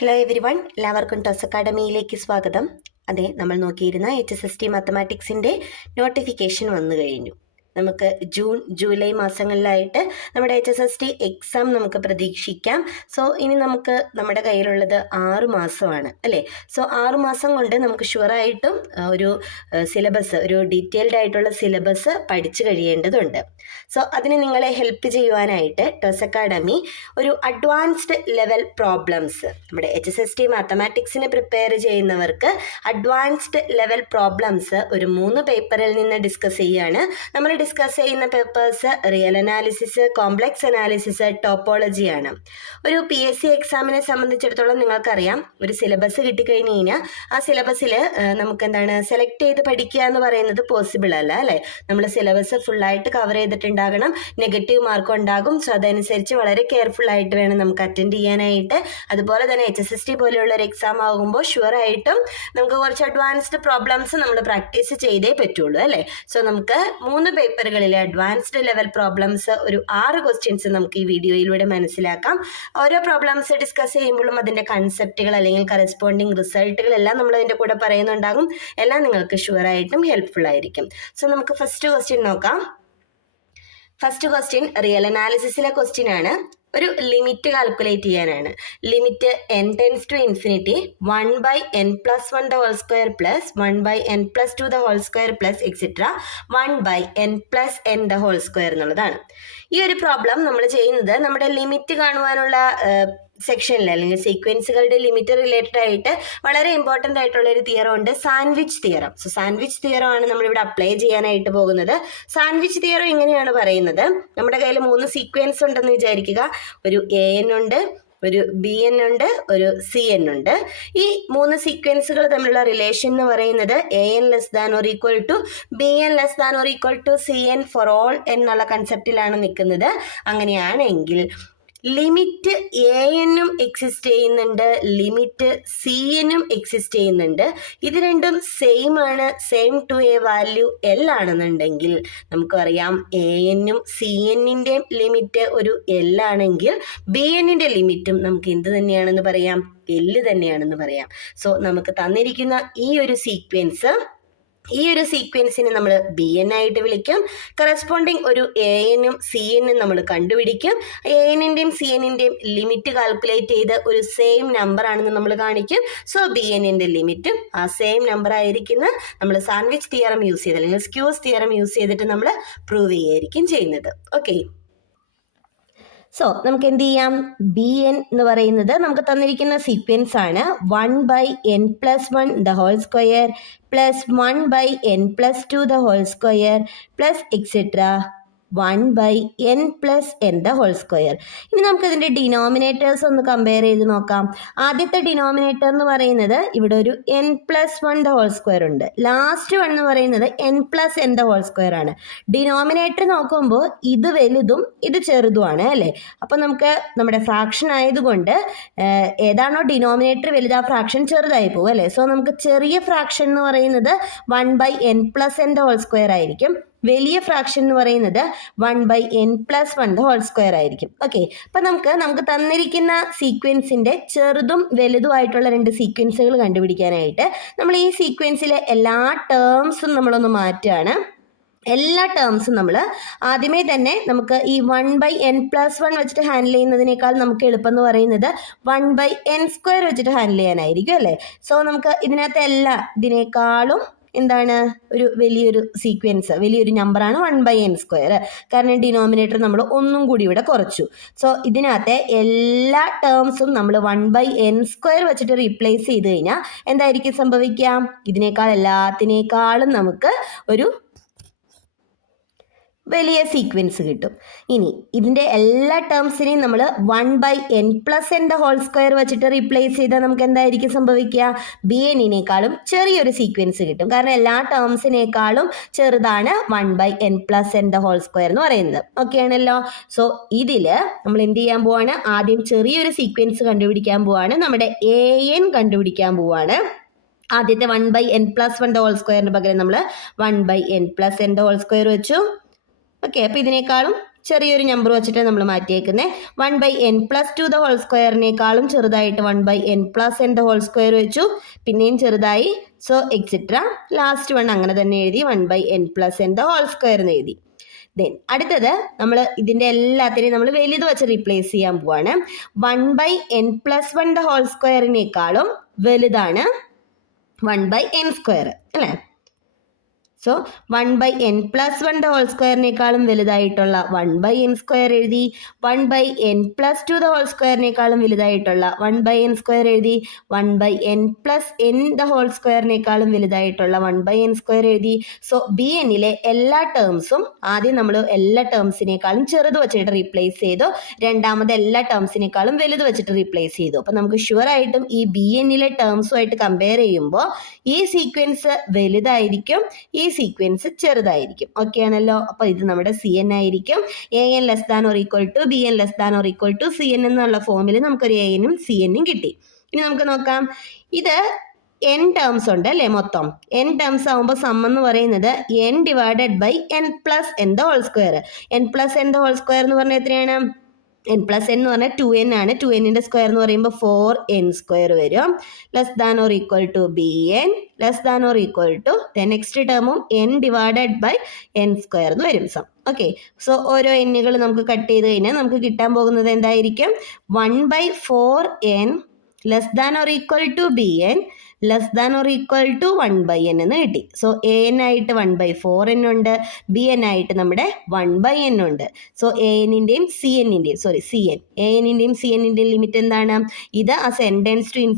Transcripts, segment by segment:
Hello every one, എല്ലാവർക്കും toss അക്കാഡമിയിലേക്ക് സ്വാഗതം. അതെ, നമ്മൾ നോക്കിയിരുന്ന HSST മാത്തമാറ്റിക്സിൻ്റെ നോട്ടിഫിക്കേഷൻ വന്നു കഴിഞ്ഞു. നമുക്ക് ജൂൺ ജൂലൈ മാസങ്ങളിലായിട്ട് നമ്മുടെ HSST എക്സാം നമുക്ക് പ്രതീക്ഷിക്കാം. സോ ഇനി നമുക്ക് നമ്മുടെ കയ്യിലുള്ളത് 6 മാസമാണ് അല്ലേ. സോ 6 മാസം കൊണ്ട് നമുക്ക് ഷുവറായിട്ടും ഒരു സിലബസ്, ഒരു ഡീറ്റെയിൽഡ് ആയിട്ടുള്ള സിലബസ് പഠിച്ചു കഴിയേണ്ടതുണ്ട്. സോ അതിന് നിങ്ങളെ ഹെൽപ്പ് ചെയ്യുവാനായിട്ട് ടോസ് അക്കാഡമി ഒരു അഡ്വാൻസ്ഡ് ലെവൽ പ്രോബ്ലംസ്, നമ്മുടെ HSST മാത്തമാറ്റിക്സിന് പ്രിപ്പയർ ചെയ്യുന്നവർക്ക് അഡ്വാൻസ്ഡ് ലെവൽ പ്രോബ്ലംസ് ഒരു 3 പേപ്പറിൽ നിന്ന് ഡിസ്കസ് ചെയ്യുകയാണ്. നമ്മൾ ഡിസ്കസ് ചെയ്യുന്ന papers real analysis, complex analysis, ടോപ്പോളജിയാണ്. ഒരു PSC എക്സാമിനെ സംബന്ധിച്ചിടത്തോളം നിങ്ങൾക്കറിയാം, ഒരു സിലബസ് കിട്ടിക്കഴിഞ്ഞ് കഴിഞ്ഞാൽ ആ സിലബസിൽ നമുക്ക് എന്താണ് സെലക്ട് ചെയ്ത് പഠിക്കുക എന്ന് പറയുന്നത് പോസിബിൾ അല്ല അല്ലേ. നമ്മൾ സിലബസ് ഫുള്ളായിട്ട് കവർ ചെയ്തിട്ടുണ്ടാകണം, നെഗറ്റീവ് മാർക്ക് ഉണ്ടാകും. സോ അതനുസരിച്ച് വളരെ കെയർഫുൾ ആയിട്ട് വേണം നമുക്ക് അറ്റൻഡ് ചെയ്യാനായിട്ട്. അതുപോലെ തന്നെ HSST പോലെയുള്ള ഒരു എക്സാം ആകുമ്പോൾ ഷുവറായിട്ടും നമുക്ക് കുറച്ച് അഡ്വാൻസ്ഡ് പ്രോബ്ലംസ് നമ്മൾ പ്രാക്ടീസ് ചെയ്തേ പറ്റുള്ളൂ അല്ലേ. സോ നമുക്ക് 3 പേപ്പറുകളിലെ അഡ്വാൻസ്ഡ് ലെവൽ പ്രോബ്ലംസ്, ഒരു 6 ക്വസ്റ്റ്യൻസ് നമുക്ക് ഈ വീഡിയോയിലൂടെ മനസ്സിലാക്കാം. ഓരോ പ്രോബ്ലംസ് ഡിസ്കസ് ചെയ്യുമ്പോഴും അതിൻ്റെ കൺസെപ്റ്റുകൾ അല്ലെങ്കിൽ കറസ്പോണ്ടിങ് റിസൾട്ടുകൾ എല്ലാം നമ്മൾ അതിൻ്റെ കൂടെ പറയുന്നുണ്ടാകും. എല്ലാം നിങ്ങൾക്ക് ഷുവറായിട്ടും ഹെൽപ്ഫുൾ ആയിരിക്കും. സോ നമുക്ക് ഫസ്റ്റ് ക്വസ്റ്റ്യൻ നോക്കാം. ഫസ്റ്റ് ക്വസ്റ്റ്യൻ റിയൽ അനാലിസിസിലെ ക്വസ്റ്റ്യൻ ആണ്. ഒരു ലിമിറ്റ് കാൽക്കുലേറ്റ് ചെയ്യാനാണ്. Limit n tends to infinity 1/n+1 the whole square plus 1/n+2 the whole square plus etc 1/n+n the whole square എന്നുള്ളതാണ്. ഈ ഒരു പ്രോബ്ലം നമ്മൾ ചെയ്യുന്നത് നമ്മുടെ ലിമിറ്റ് കാണുവാനുള്ള സെക്ഷനിൽ അല്ലെങ്കിൽ സീക്വൻസുകളുടെ ലിമിറ്റ് റിലേറ്റഡ് ആയിട്ട് വളരെ ഇമ്പോർട്ടൻ്റ് ആയിട്ടുള്ള ഒരു തിയറം ഉണ്ട്, sandwich theorem. So sandwich theorem ആണ് നമ്മളിവിടെ അപ്ലൈ ചെയ്യാനായിട്ട് പോകുന്നത്. സാൻഡ്വിച്ച് തിയറം ഇങ്ങനെയാണ് പറയുന്നത്. നമ്മുടെ കയ്യിൽ 3 സീക്വൻസ് ഉണ്ടെന്ന് വിചാരിക്കുക. ഒരു AN ഉണ്ട്, ഒരു BN ഉണ്ട്, ഒരു CN ഉണ്ട്. ഈ 3 സീക്വൻസുകൾ തമ്മിലുള്ള റിലേഷൻ എന്ന് പറയുന്നത് AN <= BN <= CN for all എന്നുള്ള കൺസെപ്റ്റിലാണ് നിൽക്കുന്നത്. അങ്ങനെയാണെങ്കിൽ ലിമിറ്റ് ANഉം എക്സിസ്റ്റ് ചെയ്യുന്നുണ്ട്, ലിമിറ്റ് CNഉം എക്സിസ്റ്റ് ചെയ്യുന്നുണ്ട്. ഇത് രണ്ടും സെയിം ആണ്, same to a value L ആണെന്നുണ്ടെങ്കിൽ നമുക്കറിയാം ANഉം CNൻ്റെയും ലിമിറ്റ് ഒരു L ആണെങ്കിൽ BNൻ്റെ ലിമിറ്റും നമുക്ക് എന്ത് തന്നെയാണെന്ന് പറയാം, L തന്നെയാണെന്ന് പറയാം. സോ നമുക്ക് തന്നിരിക്കുന്ന ഈ ഒരു സീക്വൻസിനെ നമ്മൾ BN ആയിട്ട് വിളിക്കും. കറസ്പോണ്ടിങ് ഒരു ANഉം CNഉം നമ്മൾ കണ്ടുപിടിക്കും. ANൻ്റെയും CNൻ്റെയും ലിമിറ്റ് കാൽക്കുലേറ്റ് ചെയ്ത് ഒരു സെയിം നമ്പർ ആണെന്ന് നമ്മൾ കാണിക്കും. സോ BNൻ്റെ ലിമിറ്റും ആ സെയിം നമ്പർ ആയിരിക്കുന്ന നമ്മൾ സാൻഡ്വിച്ച് തിയറം യൂസ് ചെയ്ത് അല്ലെങ്കിൽ സ്ക്യൂസ് തിയറം യൂസ് ചെയ്തിട്ട് നമ്മൾ പ്രൂവ് ചെയ്യുകയായിരിക്കും ചെയ്യുന്നത്. ഓക്കെ, സോ നമുക്ക് എന്ത് ചെയ്യാം, BN എന്ന് പറയുന്നത് നമുക്ക് തന്നിരിക്കുന്ന സീക്വൻസ് ആണ്. 1/n+1 the whole square plus 1/n+2 the whole square plus etc 1/n+n the whole square. ഇനി നമുക്ക് ഇതിൻ്റെ ഡിനോമിനേറ്റേഴ്സ് ഒന്ന് കമ്പയർ ചെയ്ത് നോക്കാം. ആദ്യത്തെ ഡിനോമിനേറ്റർ എന്ന് പറയുന്നത് ഇവിടെ ഒരു n+1 the whole square ഉണ്ട്. ലാസ്റ്റ് വൺ എന്ന് പറയുന്നത് n+n the whole square ആണ്. ഡിനോമിനേറ്റർ നോക്കുമ്പോൾ ഇത് വലുതും ഇത് ചെറുതുമാണ് അല്ലേ. അപ്പം നമുക്ക് നമ്മുടെ ഫ്രാക്ഷൻ ആയതുകൊണ്ട് ഏതാണോ ഡിനോമിനേറ്റർ വലുത് ആ ഫ്രാക്ഷൻ ചെറുതായി പോകും അല്ലേ. സോ നമുക്ക് ചെറിയ ഫ്രാക്ഷൻ എന്ന് പറയുന്നത് 1/n+n the whole square ആയിരിക്കും. വലിയ ഫ്രാക്ഷൻ എന്ന് പറയുന്നത് 1/n+1 the whole square ആയിരിക്കും. ഓക്കെ, അപ്പം നമുക്ക് തന്നിരിക്കുന്ന സീക്വൻസിൻ്റെ ചെറുതും വലുതുമായിട്ടുള്ള 2 സീക്വൻസുകൾ കണ്ടുപിടിക്കാനായിട്ട് നമ്മൾ ഈ സീക്വൻസിലെ എല്ലാ ടേംസും നമ്മളൊന്ന് മാറ്റുകയാണ്. എല്ലാ ടേംസും നമ്മൾ ആദ്യമേ തന്നെ നമുക്ക് ഈ 1/n+1 വെച്ചിട്ട് ഹാൻഡിൽ ചെയ്യുന്നതിനേക്കാൾ നമുക്ക് എളുപ്പം എന്ന് പറയുന്നത് 1/n² വെച്ചിട്ട് ഹാൻഡിൽ ചെയ്യാനായിരിക്കും അല്ലേ. സോ നമുക്ക് ഇതിനേക്കാളും എന്താണ് ഒരു വലിയൊരു സീക്വൻസ്, വലിയൊരു നമ്പറാണ് 1/n². കാരണം ഡിനോമിനേറ്റർ നമ്മൾ ഒന്നും കൂടി ഇവിടെ കുറച്ചു. സോ ഇതിനകത്തെ എല്ലാ ടേംസും നമ്മൾ 1/n² വെച്ചിട്ട് റീപ്ലേസ് ചെയ്ത് കഴിഞ്ഞാൽ എന്തായിരിക്കും സംഭവിക്കുക, എല്ലാത്തിനേക്കാളും നമുക്ക് ഒരു വലിയ സീക്വൻസ് കിട്ടും. ഇനി ഇതിൻ്റെ എല്ലാ ടേംസിനെയും നമ്മൾ 1/n+n the whole square വെച്ചിട്ട് റീപ്ലേസ് ചെയ്താൽ നമുക്ക് എന്തായിരിക്കും സംഭവിക്കുക, BNനേക്കാളും ചെറിയൊരു സീക്വൻസ് കിട്ടും. കാരണം എല്ലാ ടേംസിനേക്കാളും ചെറുതാണ് 1/n+n the whole square എന്ന് പറയുന്നത്. ഓക്കെ ആണല്ലോ. സോ ഇതിൽ നമ്മൾ എന്ത് ചെയ്യാൻ പോവാണ്, ആദ്യം ചെറിയൊരു സീക്വൻസ് കണ്ടുപിടിക്കാൻ പോവാണ്, നമ്മുടെ AN കണ്ടുപിടിക്കാൻ പോവാണ്. ആദ്യത്തെ 1/n+1 the whole square പകരം നമ്മൾ 1/n+n the whole square വെച്ചു. ഓക്കെ, അപ്പോൾ ഇതിനേക്കാളും ചെറിയൊരു നമ്പർ വെച്ചിട്ട് നമ്മൾ മാറ്റിയേക്കുന്നത്. 1/n+2 ചെറുതായിട്ട് 1/n+n വെച്ചു, പിന്നെയും ചെറുതായി. സോ എക്സെട്ര, ലാസ്റ്റ് വൺ അങ്ങനെ തന്നെ എഴുതി 1/n+n എന്ന് എഴുതി. ദെൻ അടുത്തത് നമ്മൾ ഇതിൻ്റെ എല്ലാത്തിനെയും നമ്മൾ വലുത് വെച്ച് റീപ്ലേസ് ചെയ്യാൻ പോവാണ്. 1/n+1 വലുതാണ് 1/n² അല്ലേ? സോ 1/n+1 വലുതായിട്ടുള്ള 1/n² എഴുതി, 1/n+2 വലുതായിട്ടുള്ള 1/n² എഴുതി, 1/n+n² വലുതായിട്ടുള്ള 1/n² എഴുതി. സോ bnലെ എല്ലാ ടേംസും ആദ്യം നമ്മൾ എല്ലാ ടേംസിനേക്കാളും ചെറുത് വെച്ചിട്ട് റീപ്ലേസ് ചെയ്തു, രണ്ടാമത് എല്ലാ ടേംസിനേക്കാളും വലുത് വെച്ചിട്ട് റീപ്ലേസ് ചെയ്തു. അപ്പം നമുക്ക് ഷുവറായിട്ടും ഈ bnലെ ടേംസുമായിട്ട് കമ്പയർ ചെയ്യുമ്പോൾ ഈ സീക്വൻസ് വലുതായിരിക്കും, ഈ സീക്വൻസ് ചെറുതായിരിക്കും. ഓക്കെ ആണല്ലോ? അപ്പോൾ ഇത് നമ്മുടെ CN ആയിരിക്കും. AN ≤ BN ≤ CN എന്നുള്ള ഫോമിൽ നമുക്കൊരു ANഉം CNഉം കിട്ടി. ഇനി നമുക്ക് നോക്കാം, ഇത് n ടേംസ് ഉണ്ട് അല്ലേ? മൊത്തം n ടേംസ് ആകുമ്പോൾ സം എന്ന് പറയുന്നത് n / n+n². n+n² എന്ന് പറഞ്ഞാൽ എത്രയാണ്? n+n എന്ന് പറഞ്ഞാൽ 2n ആണ്. 2nന്റെ സ്ക്വയർ എന്ന് പറയുമ്പോൾ 4n² വരും. ≤ bn നെക്സ്റ്റ് ടേമും n / n² എന്ന് വരും സം. ഓക്കെ, സോ ഓരോ എന്നുകൾ നമുക്ക് കട്ട് ചെയ്ത് കഴിഞ്ഞാൽ നമുക്ക് കിട്ടാൻ പോകുന്നത് എന്തായിരിക്കും? 1/4n ≤ bn ≤ 1/n എന്ന് കിട്ടി. സോ an ആയിട്ട് 1/4n ഉണ്ട്, bn ആയിട്ട് നമ്മുടെ 1/n ഉണ്ട്. സോ anന്റെയും cnന്റെയും ലിമിറ്റ് എന്താണ്? ഇത് ആസ് n → ∞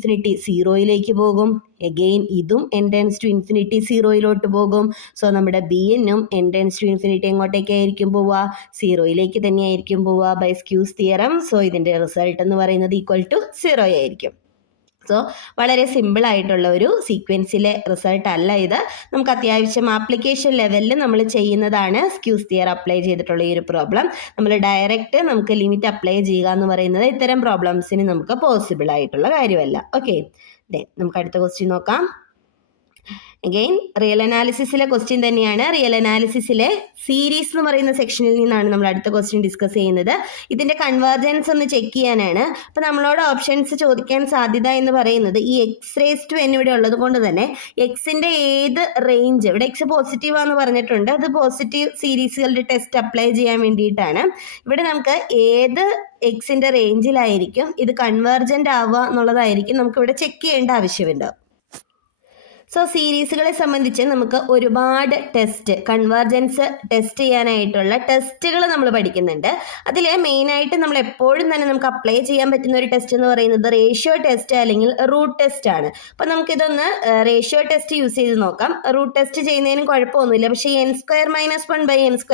0യിലേക്ക് പോകും. അഗെയിൻ ഇതും n → ∞ 0യിലോട്ട് പോകും. സോ നമ്മുടെ bnഉം n → ∞ എങ്ങോട്ടേക്കായിരിക്കും പോവുക? 0യിലേക്ക് തന്നെയായിരിക്കും പോവുക ബൈ സ്ക്യൂസ് തിയറം. സോ ഇതിൻ്റെ റിസൾട്ട് എന്ന് പറയുന്നത് =0 ആയിരിക്കും. സോ വളരെ സിമ്പിൾ ആയിട്ടുള്ള ഒരു സീക്വൻസിലെ റിസൾട്ട് അല്ല ഇത്. നമുക്ക് അത്യാവശ്യം ആപ്ലിക്കേഷൻ ലെവലിൽ നമ്മൾ ചെയ്യുന്നതാണ് സ്ക്യൂസ് തിയറം അപ്ലൈ ചെയ്തിട്ടുള്ള ഈ ഒരു പ്രോബ്ലം. നമ്മൾ ഡയറക്റ്റ് നമുക്ക് ലിമിറ്റ് അപ്ലൈ ചെയ്യുക എന്ന് പറയുന്നത് ഇത്തരം പ്രോബ്ലംസിന് നമുക്ക് പോസിബിൾ ആയിട്ടുള്ള കാര്യമല്ല. ഓക്കെ, നമുക്ക് അടുത്ത ക്വസ്റ്റ്യൻ നോക്കാം. അഗെയിൻ റിയൽ അനാലിസിസിലെ ക്വസ്റ്റ്യൻ തന്നെയാണ്. റിയൽ അനാലിസിസിലെ സീരീസ് എന്ന് പറയുന്ന സെക്ഷനിൽ നിന്നാണ് നമ്മൾ അടുത്ത ക്വസ്റ്റ്യൻ ഡിസ്കസ് ചെയ്യുന്നത്. ഇതിൻ്റെ കൺവേർജൻസ് ഒന്ന് ചെക്ക് ചെയ്യാനാണ്. അപ്പോൾ നമ്മളോട് ഓപ്ഷൻസ് ചോദിക്കാൻ സാധ്യത എന്ന് പറയുന്നത് ഈ x⁻n ഇവിടെ ഉള്ളത് കൊണ്ട് തന്നെ എക്സിൻ്റെ ഏത് റേഞ്ച്, ഇവിടെ എക്സ് പോസിറ്റീവാന്ന് പറഞ്ഞിട്ടുണ്ട്, അത് പോസിറ്റീവ് സീരീസുകളുടെ ടെസ്റ്റ് അപ്ലൈ ചെയ്യാൻ വേണ്ടിയിട്ടാണ്. ഇവിടെ നമുക്ക് ഏത് എക്സിൻ്റെ റേഞ്ചിലായിരിക്കും ഇത് കൺവേർജൻ്റ് ആവുക എന്നുള്ളതായിരിക്കും നമുക്കിവിടെ ചെക്ക് ചെയ്യേണ്ട ആവശ്യമുണ്ട്. സോ സീരീസുകളെ സംബന്ധിച്ച് നമുക്ക് ഒരുപാട് കൺവേർജൻസ് ടെസ്റ്റ് ചെയ്യാനായിട്ടുള്ള ടെസ്റ്റുകൾ നമ്മൾ പഠിക്കുന്നുണ്ട്. അതിൽ മെയിനായിട്ട് നമ്മൾ എപ്പോഴും തന്നെ നമുക്ക് അപ്ലൈ ചെയ്യാൻ പറ്റുന്ന ഒരു ടെസ്റ്റ് എന്ന് പറയുന്നത് റേഷ്യോ ടെസ്റ്റ് അല്ലെങ്കിൽ റൂട്ട് ടെസ്റ്റ് ആണ്. അപ്പോൾ നമുക്കിതൊന്ന് റേഷ്യോ ടെസ്റ്റ് യൂസ് ചെയ്ത് നോക്കാം. റൂട്ട് ടെസ്റ്റ് ചെയ്യുന്നതിനും കുഴപ്പമൊന്നുമില്ല, പക്ഷേ n² - 1/n² +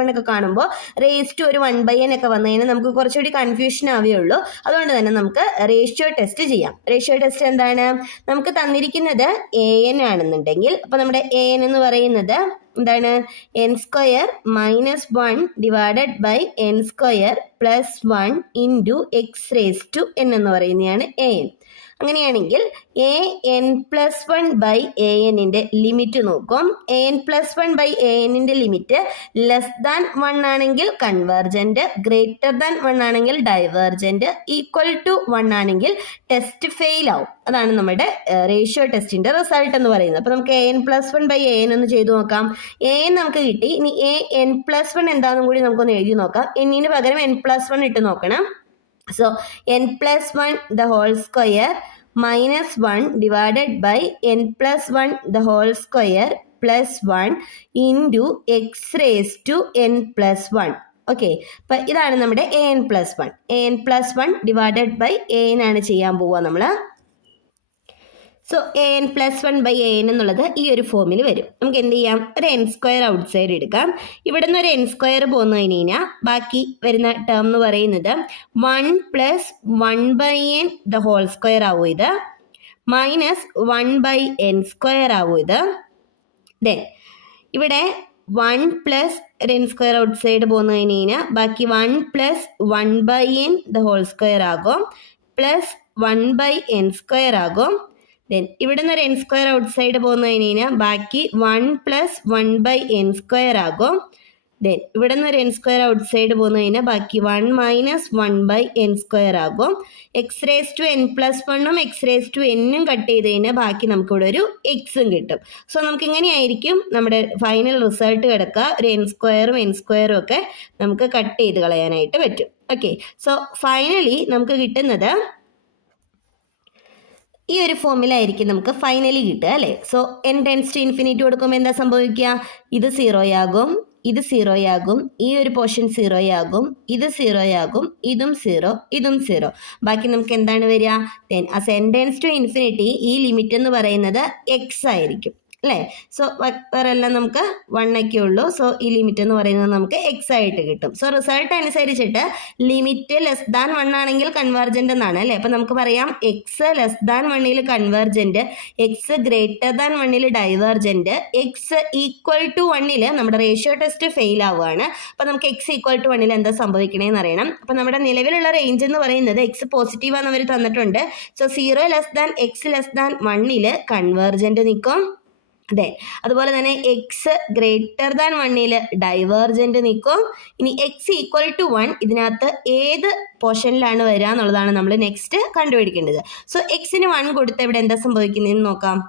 1 ഒക്കെ കാണുമ്പോൾ റേസ് ടു ഒരു 1/n ഒക്കെ വന്നു കഴിഞ്ഞാൽ നമുക്ക് കുറച്ചുകൂടി കൺഫ്യൂഷൻ ആവുകയുള്ളൂ. അതുകൊണ്ട് തന്നെ നമുക്ക് റേഷ്യോ ടെസ്റ്റ് ചെയ്യാം. റേഷ്യോ ടെസ്റ്റ് എന്താണ്? നമുക്ക് തന്നിരിക്കുന്നത് an ആണെന്നുണ്ടെങ്കിൽ അപ്പോൾ നമ്മുടെ an എന്ന് പറയുന്നത് എന്താണ്? n² - 1 / n² + 1 × x⁻n എന്ന് പറയുന്നതാണ് an. അങ്ങനെയാണെങ്കിൽ an+1/anന്റെ ലിമിറ്റ് നോക്കും. an+1/anന്റെ ലിമിറ്റ് <1 ആണെങ്കിൽ കൺവേർജന്റ്, >1 ആണെങ്കിൽ ഡൈവേർജന്റ്, =1 ആണെങ്കിൽ ടെസ്റ്റ് ഫെയിൽ ആവും. അതാണ് നമ്മുടെ റേഷ്യോ ടെസ്റ്റിന്റെ റിസൾട്ട് എന്ന് പറയുന്നത്. അപ്പോൾ നമുക്ക് an+1/an ഒന്ന് ചെയ്തു നോക്കാം. an നമുക്ക് കിട്ടി. ഇനി an+1 എന്താണെന്നും കൂടി നമുക്കൊന്ന് എഴുതി നോക്കാം. n-ന് പകരം n+1 ഇട്ട് നോക്കണം. So n+1² - 1 / n+1² + 1 × x⁻n+1. Okay, അപ്പം ഇതാണ് നമ്മുടെ an+1. an+1 / an ആണ് ചെയ്യാൻ പോവുക നമ്മൾ. സോ an+1/an എന്നുള്ളത് ഈ ഒരു ഫോമിൽ വരും. നമുക്ക് എന്ത് ചെയ്യാം? ഒരു n² ഔട്ട് സൈഡ് എടുക്കാം. ഇവിടെ നിന്ന് ഒരു n² പോന്നു കഴിഞ്ഞാൽ ബാക്കി വരുന്ന ടേം എന്ന് പറയുന്നത് 1 + 1/n² ആവും. ഇത് -1/n² ആവും. ഇത് ഇവിടെ 1 + n² ഔട്ട് സൈഡ് പോന്നു കഴിഞ്ഞാൽ ബാക്കി 1 + 1/n² ആകും, +1/n² ആകും. ഇവിടെ നിന്ന് ഒരു n² ഔട്ട് സൈഡ് പോന്നു കഴിഞ്ഞാൽ ബാക്കി 1 + 1/n² ആകും, ദെൻ ഇവിടെ നിന്ന് ഒരു എൻ സ്ക്വയർ ഔട്ട് സൈഡ് പോന്നു കഴിഞ്ഞാൽ ബാക്കി 1 മൈനസ് 1/n² ആകും. X raise to n plus 1ഉം x raise to n cut ചെയ്ത് കഴിഞ്ഞാൽ ബാക്കി നമുക്കിവിടെ ഒരു എക്സും കിട്ടും. സോ നമുക്ക് ഇങ്ങനെയായിരിക്കും നമ്മുടെ ഫൈനൽ റിസൾട്ട് കിടക്കുക. ഒരു n² ഒക്കെ നമുക്ക് കട്ട് ചെയ്ത് കളയാനായിട്ട് പറ്റും. ഓക്കെ, സോ ഫൈനലി നമുക്ക് കിട്ടുന്നത് ഈ ഒരു ഫോമിലായിരിക്കും നമുക്ക് ഫൈനലി കിട്ടുക അല്ലേ. So n tends to infinity കൊടുക്കുമ്പോൾ എന്താ സംഭവിക്കുക? ഇത് 0 ആകും, ഇത് 0 ആകും, ഈ ഒരു പോർഷൻ 0 ആകും, ഇത് 0 ആകും, ഇതും 0, ഇതും 0. ബാക്കി നമുക്ക് എന്താണ് വരിക? Then as n tends to infinity ഈ ലിമിറ്റ് എന്ന് പറയുന്നത് എക്സ് ആയിരിക്കും അല്ലേ. സോ വേറെല്ലാം നമുക്ക് 1 ഒക്കെ ഉള്ളൂ. സോ ഈ ലിമിറ്റ് എന്ന് പറയുന്നത് നമുക്ക് എക്സ് ആയിട്ട് കിട്ടും. സോ റിസൾട്ട് അനുസരിച്ചിട്ട് ലിമിറ്റ് ലെസ് ദാൻ 1 ആണെങ്കിൽ കൺവേർജൻ്റ് എന്നാണ് അല്ലേ. അപ്പം നമുക്ക് പറയാം എക്സ് ലെസ് ദാൻ 1ൽ കൺവേർജൻറ്റ്, എക്സ് ഗ്രേറ്റർ ദാൻ 1ൽ ഡൈവേർജൻറ്റ്, എക്സ് ഈക്വൽ ടു 1ൽ നമ്മുടെ റേഷ്യോ ടെസ്റ്റ് ഫെയിൽ ആവുകയാണ്. അപ്പം നമുക്ക് എക്സ് ഈക്വൽ ടു 1ൽ എന്താ സംഭവിക്കണേന്ന് അറിയണം. അപ്പം നമ്മുടെ നിലവിലുള്ള റേഞ്ച് എന്ന് പറയുന്നത് എക്സ് പോസിറ്റീവ് ആണെന്ന് അവർ തന്നിട്ടുണ്ട്. So 0 less than x less than 1ൽ കൺവേർജൻറ്റ് നിൽക്കും. അതെ, അതുപോലെ തന്നെ എക്സ് ഗ്രേറ്റർ ദാൻ 1ൽ ഡൈവേർജൻറ്റ് നിൽക്കും. ഇനി എക്സ് ഈക്വൽ ടു 1 ഇതിനകത്ത് ഏത് പോർഷനിലാണ് വരിക എന്നുള്ളതാണ് നമ്മൾ നെക്സ്റ്റ് കണ്ടുപിടിക്കേണ്ടത്. സോ എക്സിന് 1 കൊടുത്ത ഇവിടെ എന്താ സംഭവിക്കുന്നതെന്ന് നോക്കാം.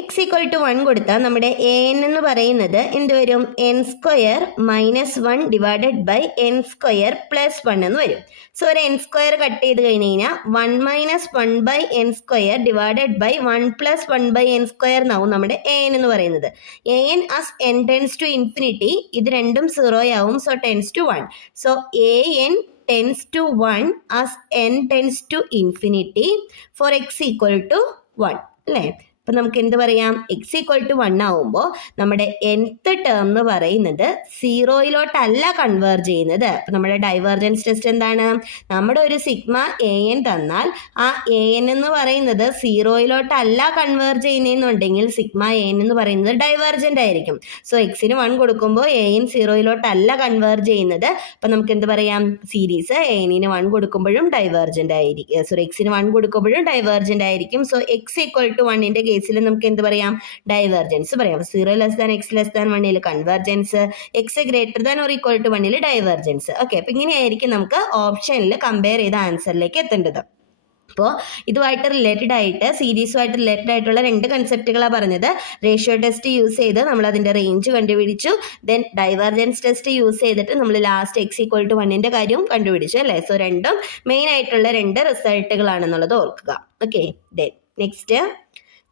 എക്സ് ഈക്വൽ ടു 1 കൊടുത്താൽ നമ്മുടെ എ എൻ എന്ന് പറയുന്നത് എന്ത് വരും? n² minus 1 divided by n² plus 1 എന്ന് വരും. സോ ഒരു n² കട്ട് ചെയ്ത് കഴിഞ്ഞ് കഴിഞ്ഞാൽ 1 minus 1/n² divided by 1 plus 1/n² എന്നാവും നമ്മുടെ എ എൻ എന്ന് പറയുന്നത്. A N as n tends to infinity ഇത് രണ്ടും 0 ആവും. So tends to 1. So A N tends to 1 as n tends to infinity for X equal to 1 അല്ലേ. അപ്പം നമുക്ക് എന്ത് പറയാം? എക്സ് ഈക്വൽ ടു 1 ആവുമ്പോൾ നമ്മുടെ nth ടേം എന്ന് പറയുന്നത് 0യിലോട്ടല്ല കൺവേർജ് ചെയ്യുന്നത്. അപ്പം നമ്മുടെ ഡൈവേർജൻസ് ടെസ്റ്റ് എന്താണ്? നമ്മുടെ ഒരു സിഗ്മ എ എൻ തന്നാൽ ആ എ എൻ എന്ന് പറയുന്നത് 0യിലോട്ടല്ല കൺവേർജ് ചെയ്യുന്നതെന്നുണ്ടെങ്കിൽ സിഗ്മ എ എൻ എന്ന് പറയുന്നത് ഡൈവേർജൻ്റ് ആയിരിക്കും. സോ എക്സിന് 1 കൊടുക്കുമ്പോൾ എ എൻ 0യിലോട്ടല്ല കൺവേർജ് ചെയ്യുന്നത്. അപ്പം നമുക്ക് എന്ത് പറയാം? സീരീസ് എ എന്നിന് 1 കൊടുക്കുമ്പോഴും ഡൈവേർജൻ്റ് ആയിരിക്കും. സോറി, എക്സിന് 1 കൊടുക്കുമ്പോഴും ഡൈവേർജൻ്റ് ആയിരിക്കും. സോ എക്സ് ഈക്വൽ ടു 1ൻ്റെ കേസിൽ നമുക്ക് എന്ത് പറയാം? ഡൈവേർജൻസ് പറയാം. 0 less than x less than 1ൽ convergence, x greater than or equal to 1ൽ ഡൈവേർജൻസ്. ഓക്കെ, അപ്പം ഇങ്ങനെയായിരിക്കും നമുക്ക് ഓപ്ഷനിൽ കമ്പയർ ചെയ്ത ആൻസറിലേക്ക് എത്തേണ്ടത്. അപ്പോൾ ഇതുമായിട്ട് റിലേറ്റഡ് ആയിട്ട് സീരീസുമായിട്ട് റിലേറ്റഡ് ആയിട്ടുള്ള 2 കൺസെപ്റ്റുകളാണ് പറഞ്ഞത്. റേഷ്യോ ടെസ്റ്റ് യൂസ് ചെയ്ത് നമ്മൾ അതിൻ്റെ റേഞ്ച് കണ്ടുപിടിച്ചു. ദെൻ ഡൈവേർജൻസ് ടെസ്റ്റ് യൂസ് ചെയ്തിട്ട് നമ്മൾ ലാസ്റ്റ് എക്സ് ഈക്വൽ ടു 1ൻ്റെ കാര്യവും കണ്ടുപിടിച്ചു അല്ലേ. സോ രണ്ടും മെയിൻ ആയിട്ടുള്ള 2 റിസൾട്ടുകളാണെന്നുള്ളത് ഓർക്കുക. ഓക്കെ, ദെൻ നെക്സ്റ്റ്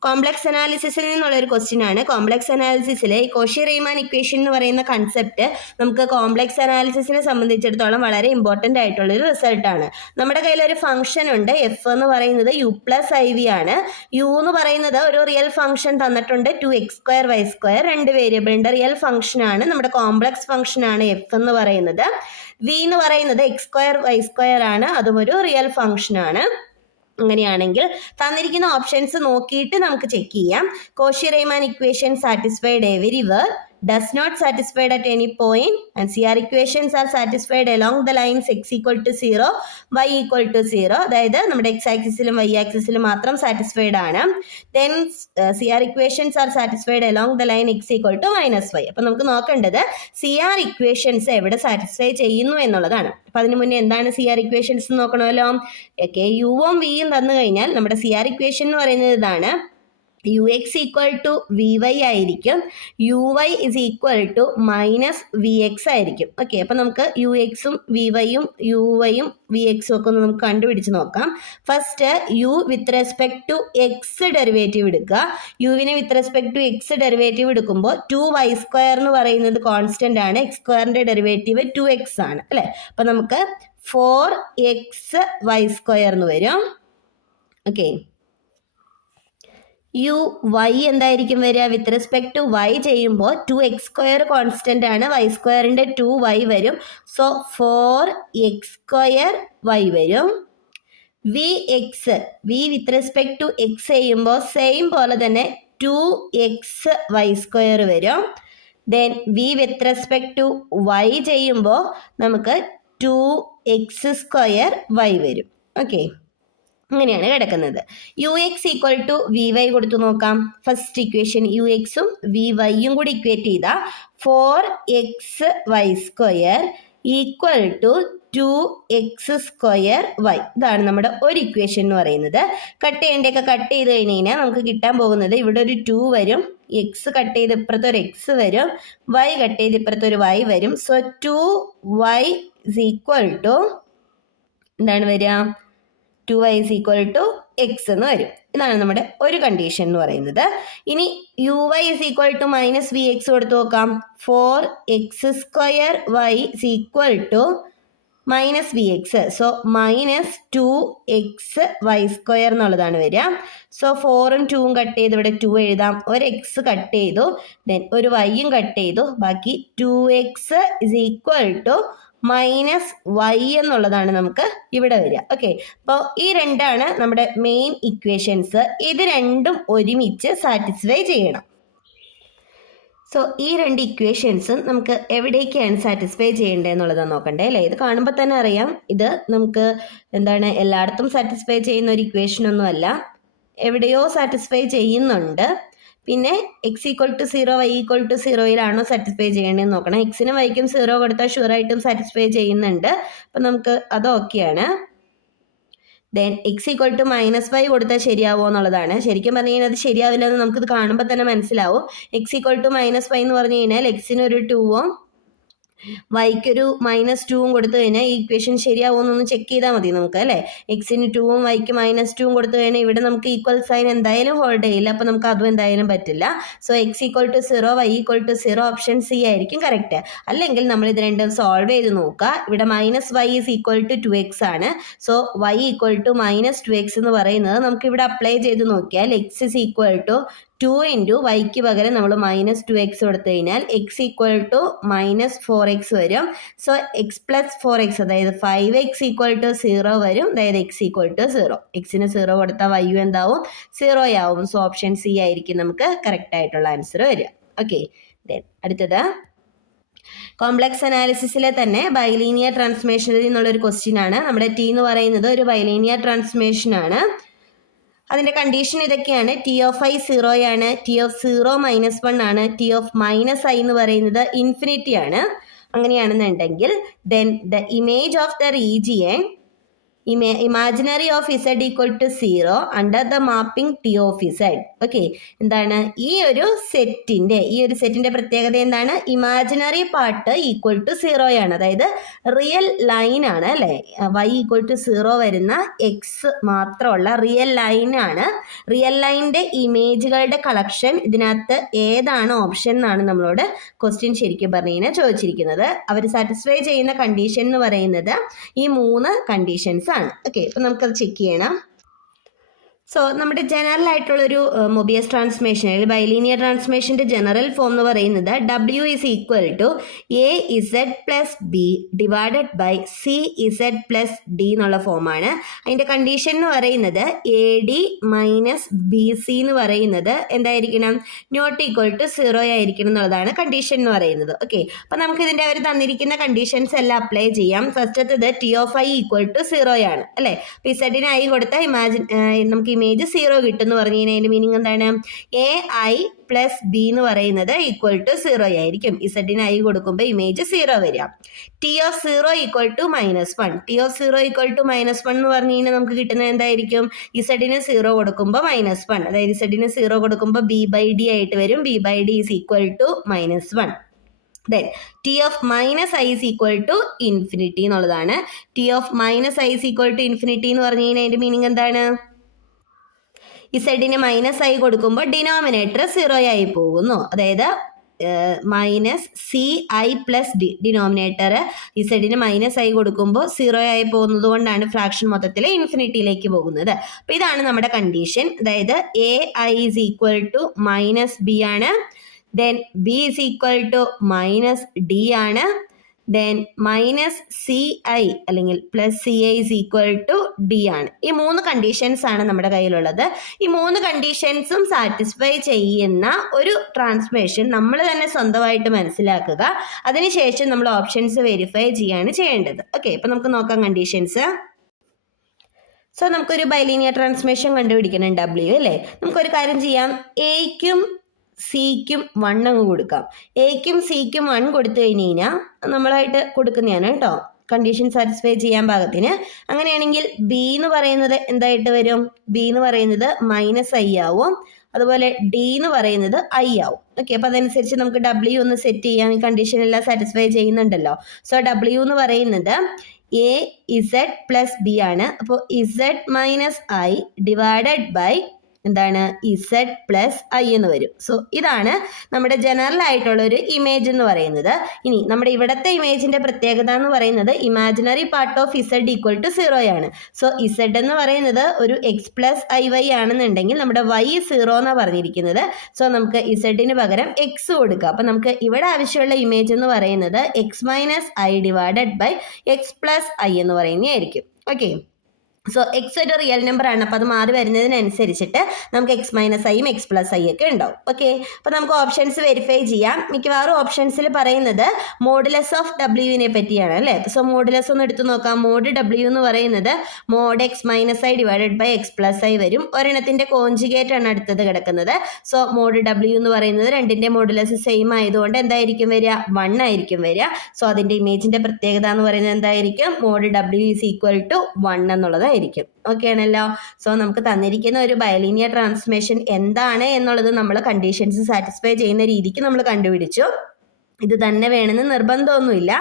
കോംപ്ലക്സ് അനാലിസിസിൽ നിന്നുള്ള ഒരു ക്വസ്റ്റ്യൻ ആണ്. കോംപ്ലക്സ് അനാലിസിസിൽ ഈ കോഷി റീമാൻ ഇക്വേഷൻ എന്ന് പറയുന്ന കൺസെപ്റ്റ് നമുക്ക് കോംപ്ലക്സ് അനാലിസിസിനെ സംബന്ധിച്ചിടത്തോളം വളരെ ഇമ്പോർട്ടൻ്റ് ആയിട്ടുള്ളൊരു റിസൾട്ടാണ്. നമ്മുടെ കയ്യിൽ ഒരു ഫംഗ്ഷൻ ഉണ്ട്. എഫ് എന്ന് പറയുന്നത് u പ്ലസ് IV ആണ്. യു എന്ന് പറയുന്നത് ഒരു റിയൽ ഫംഗ്ഷൻ തന്നിട്ടുണ്ട് 2x² y², 2 വേരിയബിളിൻ്റെ റിയൽ ഫംഗ്ഷനാണ്. നമ്മുടെ കോംപ്ലക്സ് ഫംഗ്ഷനാണ് എഫ് എന്ന് പറയുന്നത്. വി എന്ന് പറയുന്നത് x² y² ആണ്. അതും ഒരു റിയൽ ഫംഗ്ഷനാണ്. അങ്ങനെയാണെങ്കിൽ തന്നിരിക്കുന്ന ഓപ്ഷൻസ് നോക്കിയിട്ട് നമുക്ക് ചെക്ക് ചെയ്യാം. Cauchy റീമാൻ equation satisfied everywhere, does not satisfied at any point, and CR equations are satisfied along the lines x equal to 0, y equal to 0. അതായത് നമ്മുടെ x ആക്സിസിലും y ആക്സിസിലും മാത്രം സാറ്റിസ്ഫൈഡ് ആണ്. then CR equations are satisfied along the line x equal to -y. അപ്പം നമുക്ക് നോക്കേണ്ടത് CR equations എവിടെ satisfy ചെയ്യുന്നു എന്നുള്ളതാണ്. അപ്പം അതിന് മുന്നേ എന്താണ് CR equations നോക്കണമല്ലോ. ഓക്കെ, യുവും വിയും തന്നു കഴിഞ്ഞാൽ നമ്മുടെ CR equation എന്ന് പറയുന്നത് ഇതാണ്. ux ഈക്വൽ ടു vy ആയിരിക്കും, uy is equal to minus vx ആയിരിക്കും. ഓക്കെ, അപ്പം നമുക്ക് uxും vyയും uyയും vxും ഒക്കെ ഒന്ന് നമുക്ക് കണ്ടുപിടിച്ച് നോക്കാം. First u with respect to x derivative എടുക്കുക. യുവിനെ with respect to x derivative എടുക്കുമ്പോൾ 2y² എന്ന് പറയുന്നത് കോൺസ്റ്റന്റ് ആണ്. x² ഡെറിവേറ്റീവ് 2x ആണ് അല്ലേ. അപ്പം നമുക്ക് 4xy² എന്ന് വരും. ഓക്കെ, y എന്തായിരിക്കും വരിക? വിത്ത് റെസ്പെക്ട് ടു y ചെയ്യുമ്പോൾ 2x² കോൺസ്റ്റന്റ് ആണ്, y²ൻ്റെ 2y വരും. സോ 4x² വരും. v with respect to x ചെയ്യുമ്പോൾ സെയിം പോലെ തന്നെ 2xy² വരും. Then v with respect to y ചെയ്യുമ്പോൾ നമുക്ക് 2x² വരും. ഓക്കെ, അങ്ങനെയാണ് കിടക്കുന്നത്. U X equal to V Y കൊടുത്തു നോക്കാം. ഫസ്റ്റ് ഇക്വേഷൻ യു എക്സും വി വൈയും കൂടി ഇക്വേറ്റ് ചെയ്താൽ 4xy² equal to 2x² y. ഇതാണ് നമ്മുടെ ഒരു ഇക്വേഷൻ എന്ന് പറയുന്നത്. കട്ട് ചെയ്യേണ്ടതൊക്കെ കട്ട് ചെയ്ത് കഴിഞ്ഞ് കഴിഞ്ഞാൽ നമുക്ക് കിട്ടാൻ പോകുന്നത് ഇവിടെ ഒരു 2 വരും, എക്സ് കട്ട് ചെയ്ത് ഇപ്പുറത്ത് ഒരു എക്സ് വരും, വൈ കട്ട് ചെയ്ത് ഇപ്പുറത്ത് ഒരു വൈ വരും. So 2y is equal to എന്താണ് വരിക? 2y is equal to x എന്ന് വരും. ഇതാണ് നമ്മുടെ ഒരു കണ്ടീഷൻ എന്ന് പറയുന്നത്. ഇനി uy is equal to minus V X കൊടുത്ത് നോക്കാം. 4x² is equal to minus V X. So minus 2xy² എന്നുള്ളതാണ് വരിക. സോ 4ഉം 2ഉം കട്ട് ചെയ്ത് ഇവിടെ 2 എഴുതാം. ഒരു എക്സ് കട്ട് ചെയ്തു, ദെൻ ഒരു വൈയും കട്ട് ചെയ്തു, ബാക്കി 2x is equal to minus Y എന്നുള്ളതാണ് നമുക്ക് ഇവിടെ വരിക. ഓക്കെ, അപ്പോൾ ഈ രണ്ടാണ് നമ്മുടെ മെയിൻ ഇക്വേഷൻസ്. ഇത് രണ്ടും ഒരുമിച്ച് സാറ്റിസ്ഫൈ ചെയ്യണം. സോ ഈ രണ്ട് ഇക്വേഷൻസും നമുക്ക് എവിടേക്കാണ് സാറ്റിസ്ഫൈ ചെയ്യേണ്ടത് എന്നുള്ളതാണ് നോക്കണ്ടേ അല്ലേ. ഇത് കാണുമ്പോൾ തന്നെ അറിയാം ഇത് നമുക്ക് എന്താണ് എല്ലായിടത്തും സാറ്റിസ്ഫൈ ചെയ്യുന്ന ഒരു ഇക്വേഷനൊന്നുമല്ല, എവിടെയോ സാറ്റിസ്ഫൈ ചെയ്യുന്നുണ്ട്. പിന്നെ X equal to 0 Y equal to 0 satisfy ചെയ്യേണ്ടതെന്ന് നോക്കണം. എക്സിനും വൈക്കും 0 കൊടുത്താൽ ഷുവറായിട്ടും സാറ്റിസ്ഫൈ ചെയ്യുന്നുണ്ട്. അപ്പം നമുക്ക് അത് ഓക്കെയാണ്. Then X equal to minus Y കൊടുത്താൽ ശരിയാവുമോ എന്നുള്ളതാണ്. ശരിക്കും പറഞ്ഞു കഴിഞ്ഞാൽ അത് ശരിയാവില്ല എന്ന് നമുക്കിത് കാണുമ്പോൾ തന്നെ മനസ്സിലാവും. X equal to minus Y എന്ന് പറഞ്ഞു കഴിഞ്ഞാൽ എക്സിന് ഒരു 2ഉം വൈക്കൊരു മൈനസ് 2ഉം കൊടുത്തു കഴിഞ്ഞാൽ ഈ ഇക്വേഷൻ ശരിയാവുമെന്നൊന്ന് ചെക്ക് ചെയ്താൽ മതി നമുക്ക് അല്ലേ. എക്സിന് 2ഉം വൈക്ക് മൈനസ് 2ഉം കൊടുത്തു കഴിഞ്ഞാൽ ഇവിടെ നമുക്ക് ഈക്വൽ സൈൻ എന്തായാലും ഹോൾഡ് ചെയ്യില്ല, അപ്പോൾ നമുക്ക് അതും എന്തായാലും പറ്റില്ല. So X equal to 0 Y equal to 0 option C ആയിരിക്കും കറക്റ്റ്. അല്ലെങ്കിൽ നമ്മൾ ഇത് രണ്ടും സോൾവ് ചെയ്ത് നോക്കുക. ഇവിടെ minus Y is equal to 2x ആണ്. So Y equal to minus 2x എന്ന് പറയുന്നത് നമുക്ക് ഇവിടെ അപ്ലൈ ചെയ്ത് നോക്കിയാൽ X is equal to 2 into വൈക്ക് പകരം നമ്മൾ മൈനസ് 2x കൊടുത്തു കഴിഞ്ഞാൽ X equal to minus 4x വരും. സോ എക്സ് പ്ലസ് 4x അതായത് 5x ഈക്വൽ ടു 0 വരും. അതായത് എക്സ് ഈക്വൽ ടു 0. എക്സിന് 0 കൊടുത്താൽ വൈ എന്താവും? 0 ആവും. സോ ഓപ്ഷൻ സി ആയിരിക്കും നമുക്ക് കറക്റ്റ് ആയിട്ടുള്ള ആൻസർ വരിക. ഓക്കെ, ദെൻ അടുത്തത് കോംപ്ലക്സ് അനാലിസിസിലെ തന്നെ ബൈലീനിയർ ട്രാൻസ്ഫോർമേഷനിൽ നിന്നുള്ളൊരു ക്വസ്റ്റ്യൻ ആണ്. നമ്മുടെ ടി എന്ന് പറയുന്നത് ഒരു ബൈലീനിയർ ട്രാൻസ്ഫോർമേഷൻ ആണ്. അതിൻ്റെ കണ്ടീഷൻ ഇതൊക്കെയാണ്. ടി ഓഫ് ഐ 0 ആണ്, ടി ഓഫ് 0 -1 ആണ്, ടി ഓഫ് മൈനസ് ഐ എന്ന് പറയുന്നത് ഇൻഫിനിറ്റി ആണ്. അങ്ങനെയാണെന്നുണ്ടെങ്കിൽ then the image of the region imaginary of Z equal to 0 under the mapping T of Z. Okay, എന്താണ് ഈ ഒരു സെറ്റിന്റെ പ്രത്യേകത എന്താണ്? ഇമാജിനറി പാർട്ട് ഈക്വൽ ടു 0 ആണ്. അതായത് റിയൽ ലൈൻ ആണ് അല്ലേ. വൈ ഈക്വൽ ടു 0 വരുന്ന എക്സ് മാത്രമുള്ള റിയൽ ലൈൻ ആണ്. റിയൽ ലൈനിന്റെ ഇമേജുകളുടെ കളക്ഷൻ ഇതിനകത്ത് ഏതാണ് ഓപ്ഷൻ എന്നാണ് നമ്മളോട് ക്വസ്റ്റ്യൻ ശരിക്കും പറഞ്ഞു കഴിഞ്ഞാൽ ചോദിച്ചിരിക്കുന്നത്. അവർ സാറ്റിസ്ഫൈ ചെയ്യുന്ന കണ്ടീഷൻ എന്ന് പറയുന്നത് ഈ 3 കണ്ടീഷൻസ് ആണ്. ഓക്കെ, അപ്പം നമുക്കത് ചെക്ക് ചെയ്യണം. സോ നമ്മുടെ ജനറൽ ആയിട്ടുള്ളൊരു മൊബിയസ് ട്രാൻസ്ഫോർമേഷൻ ബൈലീനിയർ ട്രാൻസ്ഫോർമേഷൻ്റെ ജനറൽ ഫോം എന്ന് പറയുന്നത് W is equal to AZ plus B divided by CZ plus D എന്നുള്ള ഫോമാണ്. അതിൻ്റെ കണ്ടീഷൻ എന്ന് പറയുന്നത് AD minus BC എന്ന് പറയുന്നത് എന്തായിരിക്കണം? നോട്ട് ഈക്വൽ ടു 0 ആയിരിക്കണം എന്നുള്ളതാണ് കണ്ടീഷൻ എന്ന് പറയുന്നത്. ഓക്കെ, അപ്പം നമുക്ക് ഇതിൻ്റെ അവർ തന്നിരിക്കുന്ന കണ്ടീഷൻസ് എല്ലാം അപ്ലൈ ചെയ്യാം. ഫസ്റ്റത്തത് T of i equal to 0 ആണ് അല്ലേ. അപ്പോൾ ഇസഡിന് ഐ കൊടുത്താൽ നമുക്ക് ഇമേജ് 0 കിട്ടും എന്ന് പറഞ്ഞു കഴിഞ്ഞാൽ അതിൻ്റെ മീനിങ് എന്താണ്? AI പ്ലസ് ബി എന്ന് പറയുന്നത് ഈക്വൽ ടു 0 ആയിരിക്കും. ഇസഡിന് ഐ കൊടുക്കുമ്പോൾ ഇമേജ് 0 വരിക. T of 0 equal to -1. T of 0 equal to -1 എന്ന് പറഞ്ഞു കഴിഞ്ഞാൽ നമുക്ക് കിട്ടുന്നത് എന്തായിരിക്കും? ഇസഡിന് 0 കൊടുക്കുമ്പോൾ -1. അതായത് ഇസഡിന് 0 കൊടുക്കുമ്പോൾ B/D ആയിട്ട് വരും. B/D is equal to -1. Then T of minus i is equal to infinity എന്നുള്ളതാണ്. T of minus i is equal to infinity എന്ന് പറഞ്ഞു കഴിഞ്ഞാൽ അതിൻ്റെ മീനിങ് എന്താണ്? ഇസഡിന് മൈനസ് ഐ കൊടുക്കുമ്പോൾ ഡിനോമിനേറ്റർ 0 ആയി പോകുന്നു. അതായത് -CI പ്ലസ് ഡി ഡിനോമിനേറ്റർ ഇസഡിന് -i കൊടുക്കുമ്പോൾ 0 ആയി പോകുന്നത് കൊണ്ടാണ് ഫ്രാക്ഷൻ മൊത്തത്തിൽ ഇൻഫിനിറ്റിയിലേക്ക് പോകുന്നത്. അപ്പോൾ ഇതാണ് നമ്മുടെ കണ്ടീഷൻ. അതായത് AI is equal to -B ആണ്. Then B is equal to -D ആണ്. ദെൻ -CI അല്ലെങ്കിൽ +CI is equal to D ആണ്. ഈ 3 കണ്ടീഷൻസ് ആണ് നമ്മുടെ കയ്യിലുള്ളത്. ഈ 3 കണ്ടീഷൻസും സാറ്റിസ്ഫൈ ചെയ്യുന്ന ഒരു ട്രാൻസ്ഫോർമേഷൻ നമ്മൾ തന്നെ സ്വന്തമായിട്ട് മനസ്സിലാക്കുക. അതിനുശേഷം നമ്മൾ ഓപ്ഷൻസ് വെരിഫൈ ചെയ്യാണ് ചെയ്യേണ്ടത്. ഓക്കെ, ഇപ്പം നമുക്ക് നോക്കാം കണ്ടീഷൻസ്. സോ നമുക്കൊരു ബൈലീനിയർ ട്രാൻസ്ഫോർമേഷൻ കണ്ടുപിടിക്കണം W അല്ലേ. നമുക്കൊരു കാര്യം ചെയ്യാം, എയ്ക്കും സിക്കും 1 അങ്ങ് കൊടുക്കാം. എയ്ക്കും സിക്കും 1 കൊടുത്തു കഴിഞ്ഞ് കഴിഞ്ഞാൽ നമ്മളായിട്ട് കൊടുക്കുന്നതാണ് കേട്ടോ, കണ്ടീഷൻ സാറ്റിസ്ഫൈ ചെയ്യാൻ പാകത്തിന്. അങ്ങനെയാണെങ്കിൽ ബി എന്ന് പറയുന്നത് എന്തായിട്ട് വരും? ബി എന്ന് പറയുന്നത് -i ആവും. അതുപോലെ ഡി എന്ന് പറയുന്നത് i ആവും. ഓക്കെ, അപ്പോൾ അതനുസരിച്ച് നമുക്ക് W ഒന്ന് സെറ്റ് ചെയ്യാം. ഈ കണ്ടീഷൻ എല്ലാം സാറ്റിസ്ഫൈ ചെയ്യുന്നുണ്ടല്ലോ. സോ W എന്ന് പറയുന്നത് AZ+B ആണ്. അപ്പോൾ Z-i ഡിവൈഡഡ് ബൈ എന്താണ് Z+i എന്ന് വരും. സോ ഇതാണ് നമ്മുടെ ജനറൽ ആയിട്ടുള്ള ഒരു ഇമേജ് എന്ന് പറയുന്നത്. ഇനി നമ്മുടെ ഇവിടുത്തെ ഇമേജിന്റെ പ്രത്യേകത എന്ന് പറയുന്നത് ഇമാജിനറി പാർട്ട് ഓഫ് Z = 0 ആണ്. സോ Z എന്ന് പറയുന്നത് ഒരു x+iy ആണെന്നുണ്ടെങ്കിൽ നമ്മുടെ y 0 എന്നാണ് പറഞ്ഞിരിക്കുന്നത്. സോ നമുക്ക് Z പകരം x കൊടുക്കാം. അപ്പം നമുക്ക് ഇവിടെ ആവശ്യമുള്ള ഇമേജ് എന്ന് പറയുന്നത് x-i ഡിവൈഡഡ് ബൈ x+i എന്ന് പറയുന്നതായിരിക്കും. ഓക്കെ, സോ എക്സ് ഒരു റിയൽ നമ്പർ ആണ്. അപ്പോൾ അത് മാറി വരുന്നതിനനുസരിച്ചിട്ട് നമുക്ക് x-iയും x+i ഒക്കെ ഉണ്ടാവും. ഓക്കെ, അപ്പോൾ നമുക്ക് ഓപ്ഷൻസ് വെരിഫൈ ചെയ്യാം. മിക്കവാറും ഓപ്ഷൻസിൽ പറയുന്നത് മോഡുലസ് ഓഫ് W പറ്റിയാണ് അല്ലേ. സോ മോഡുലസ് ഒന്ന് എടുത്തു നോക്കാം. മോഡ് W എന്ന് പറയുന്നത് mode x-i divided by x+i വരും. ഒരെണ്ണത്തിൻ്റെ കോഞ്ചുഗേറ്റ് ആണ് അടുത്തത് കിടക്കുന്നത്. സോ മോഡ് W എന്ന് പറയുന്നത് രണ്ടിൻ്റെ മോഡുലസ് സെയിം ആയതുകൊണ്ട് എന്തായിരിക്കും വരിക? 1 ആയിരിക്കും വരിക. സോ അതിൻ്റെ ഇമേജിൻ്റെ പ്രത്യേകത എന്ന് പറയുന്നത് എന്തായിരിക്കും? മോഡ് W = 1 എന്നുള്ളതായിരിക്കും. ഓക്കെ ആണല്ലോ. സോ നമുക്ക് തന്നിരിക്കുന്ന ഒരു ബൈലീനിയർ ട്രാൻസ്ഫോർമേഷൻ എന്താണ് എന്നുള്ളത് നമ്മൾ കണ്ടീഷൻസ് സാറ്റിസ്ഫൈ ചെയ്യുന്ന രീതിക്ക് നമ്മൾ കണ്ടുപിടിച്ചു. ഇത് തന്നെ വേണമെന്ന് നിർബന്ധമൊന്നുമില്ല.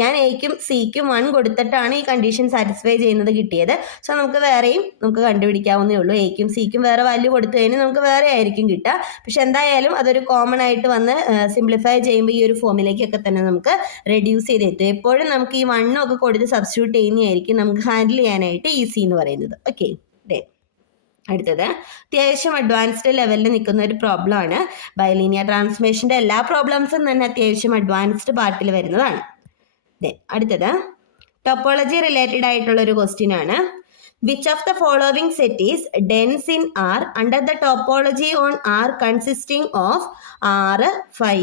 ഞാൻ എയ്ക്കും സിക്കും 1 കൊടുത്തിട്ടാണ് ഈ കണ്ടീഷൻ സാറ്റിസ്ഫൈ ചെയ്യുന്നത് കിട്ടിയത്. സോ നമുക്ക് വേറെയും നമുക്ക് കണ്ടുപിടിക്കാവുന്നേ ഉള്ളൂ. എയ്ക്കും സിക്കും വേറെ വാല്യൂ കൊടുത്തു കഴിഞ്ഞാൽ നമുക്ക് വേറെ ആയിരിക്കും കിട്ടുക. പക്ഷെ എന്തായാലും അതൊരു കോമൺ ആയിട്ട് വന്ന് സിംപ്ലിഫൈ ചെയ്യുമ്പോൾ ഈ ഒരു ഫോമിലേക്കൊക്കെ തന്നെ നമുക്ക് റെഡ്യൂസ് ചെയ്തെത്തും. എപ്പോഴും നമുക്ക് ഈ 1 ഒക്കെ കൊടുത്ത് സബ്സ്റ്റിറ്റ്യൂട്ട് ചെയ്യുന്നതായിരിക്കും നമുക്ക് ഹാൻഡിൽ ചെയ്യാനായിട്ട് ഈസി എന്ന് പറയുന്നത്. ഓക്കെ, അടുത്തത് അത്യാവശ്യം അഡ്വാൻസ്ഡ് ലെവലിൽ നിൽക്കുന്ന ഒരു പ്രോബ്ലം ആണ്. ബൈലീനിയർ ട്രാൻസ്ഫോർമേഷൻ്റെ എല്ലാ പ്രോബ്ലംസും തന്നെ അത്യാവശ്യം അഡ്വാൻസ്ഡ് പാർട്ടിൽ വരുന്നതാണ്. അടുത്തത് ടോപ്പോളജി റിലേറ്റഡ് ആയിട്ടുള്ള ഒരു ക്വസ്റ്റ്യൻ ആണ്. Which of the following set is dense in R under the topology on R consisting of R, phi